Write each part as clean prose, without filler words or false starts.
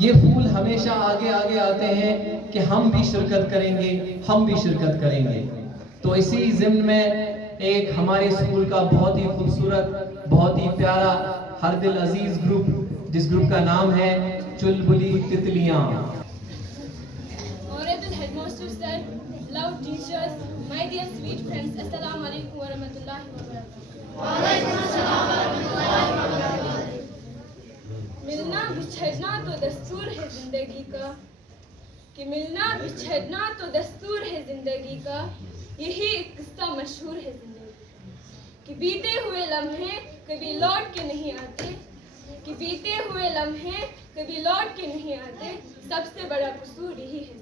ये फूल हमेशा आगे आगे आते हैं कि हम भी शिरकत करेंगे, हम भी शिरकत करेंगे। तो इसी ज़िम्न में एक हमारे स्कूल का बहुत ही खूबसूरत, बहुत ही प्यारा, हर दिल अजीज ग्रुप, जिस ग्रुप का नाम है चुलबुली तितलियां। Honorable Headmaster Sir, loved teachers, my dear sweet friends, Assalamu alaikum wa rahmatullahi wa barakatuh. मिलना बिछड़ना तो दस्तूर है जिंदगी का, कि मिलना बिछड़ना तो दस्तूर है जिंदगी का, यही एक किस्सा मशहूर है जिंदगी, कि बीते हुए लम्हे कभी लौट के नहीं आते, कि बीते हुए लम्हे कभी लौट के नहीं आते, सबसे बड़ा कसूर यही है।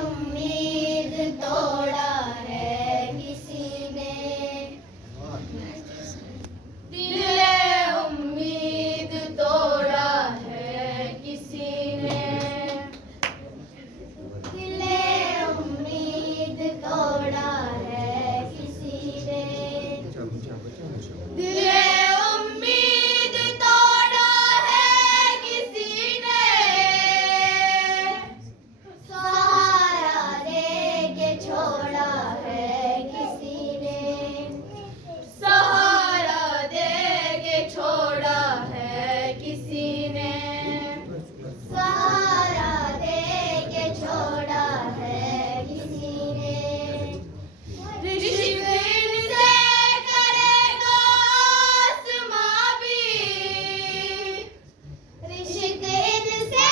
उम्मीद तोड़ा है किसी ने, दिले उम्मीद तोड़ा है किसी ने, दिले उम्मीद तोड़ा है किसी ने, दिले उम्मीद तोड़ा है किसी ने, सहारा दे के छोड़ा है किसी ने, सहारा दे के छोड़ा है किसी ने, सहारा दे के छोड़ा है किसी ने, रिश्क इनसे करेगा आसमां भी, रिश्क इनसे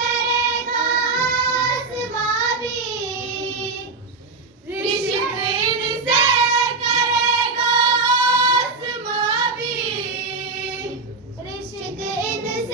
करेगा आसमां भी, रिश्क इनसे करेगा आसमां भी, रिश्क इनसे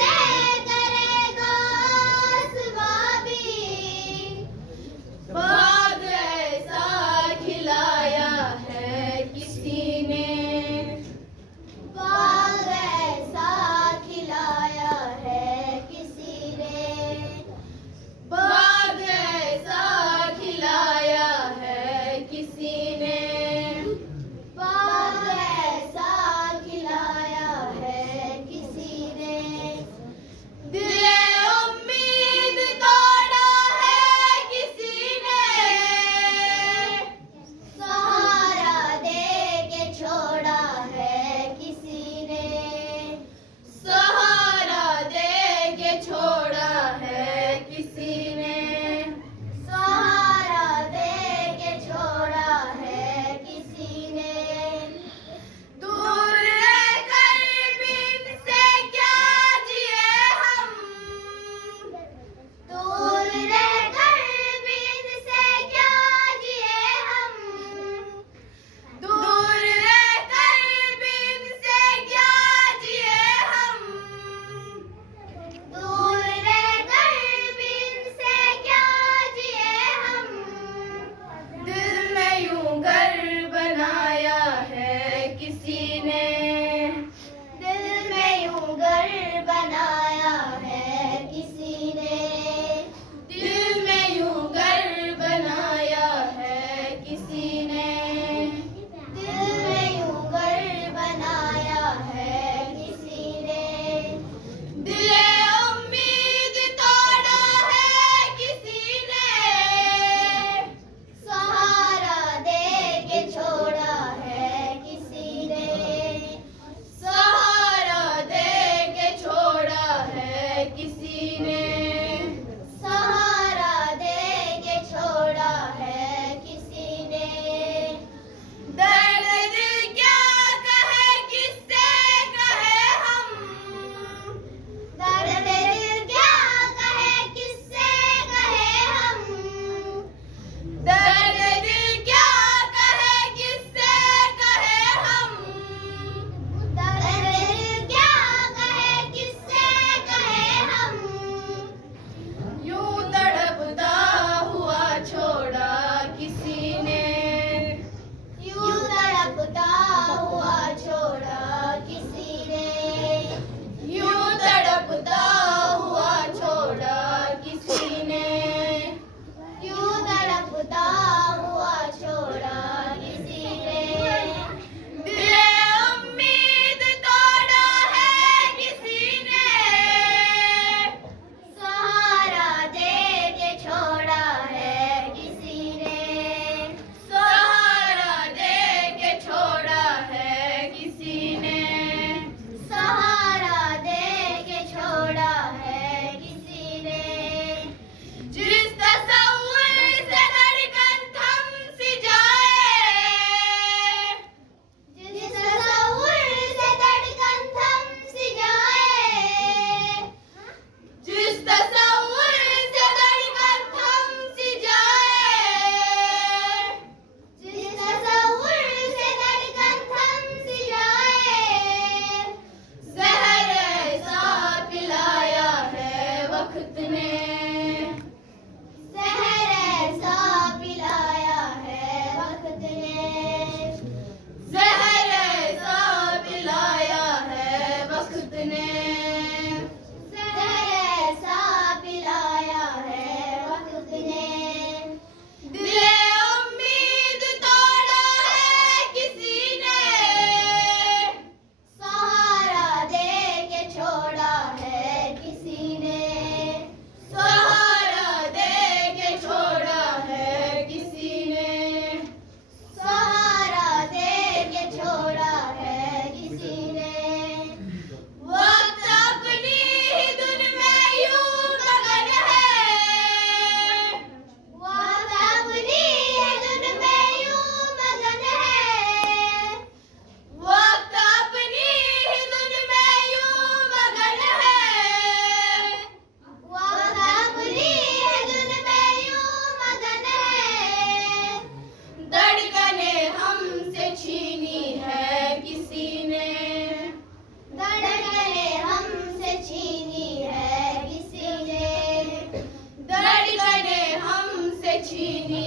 चीनी